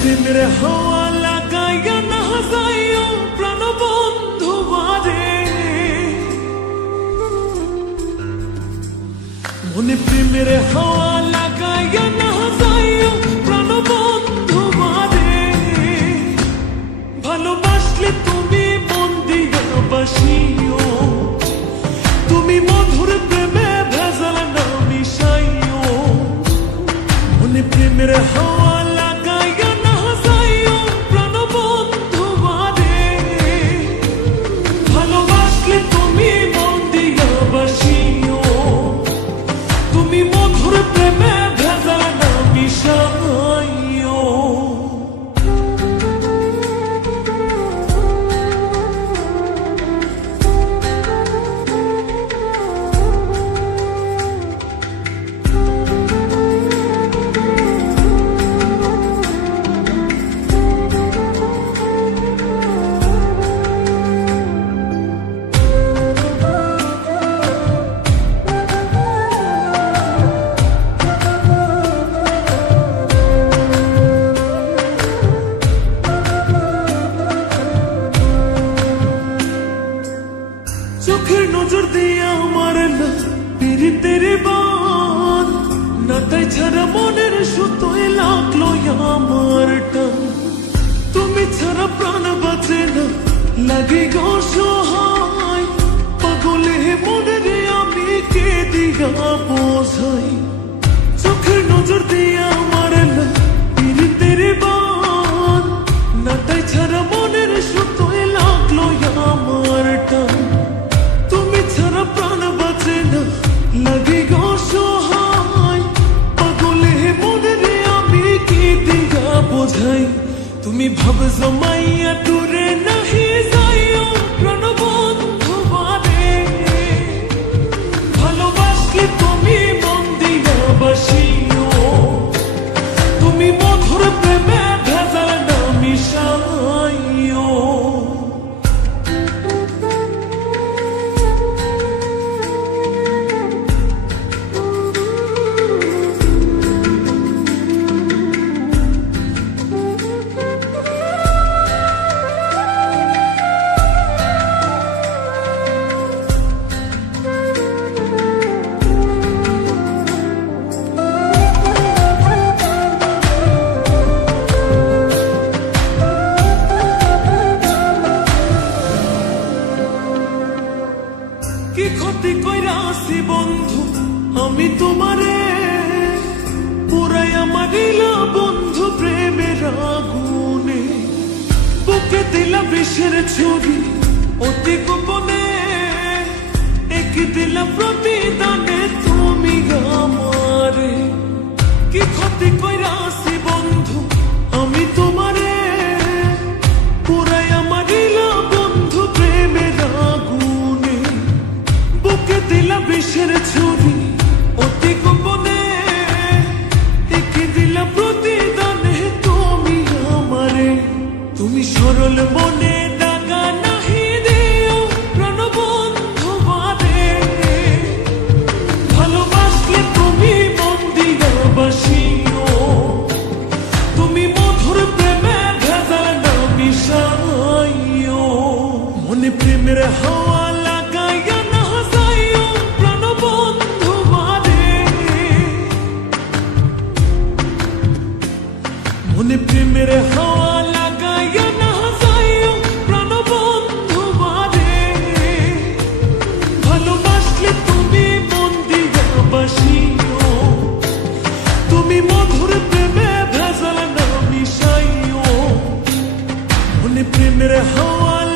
প্রেমের হাওয়া লাগাইয়া না যাইও প্রাণ বন্ধু বারে মনে প্রেমের হাওয়া লাগাইয়া না যাইও প্রাণ বন্ধু বারে ভালোবাসলে তুমি মন দিয়া তুমি মধুর প্রেমে ভেজাল না মিশাইও। মনে প্রেমের হাওয়া ছাড়া প্রাণ বাঁচে না। লাগে গো সহায়। পাগলে মনের আমি কে দিগা বোঝাই। চোখের নজর দিয়ে তুমি ভাব জমাইয়া দূরে নাহি যাইও আসি বন্ধু আমি তোমারে পুরাই আমার বন্ধু প্রেমের আগুনে। বুকে দিলা বিষের ছবি অতি গোপনে। এক দিলা প্রতিদানে তুমি আমারে। কি ক্ষতি কইরা প্রেমের হাওয়া লাগাইয়া না হাওয়া লাগাইয়া না ভালোবাসলে তুমি তুমি মধুর ভেজাল হাওয়া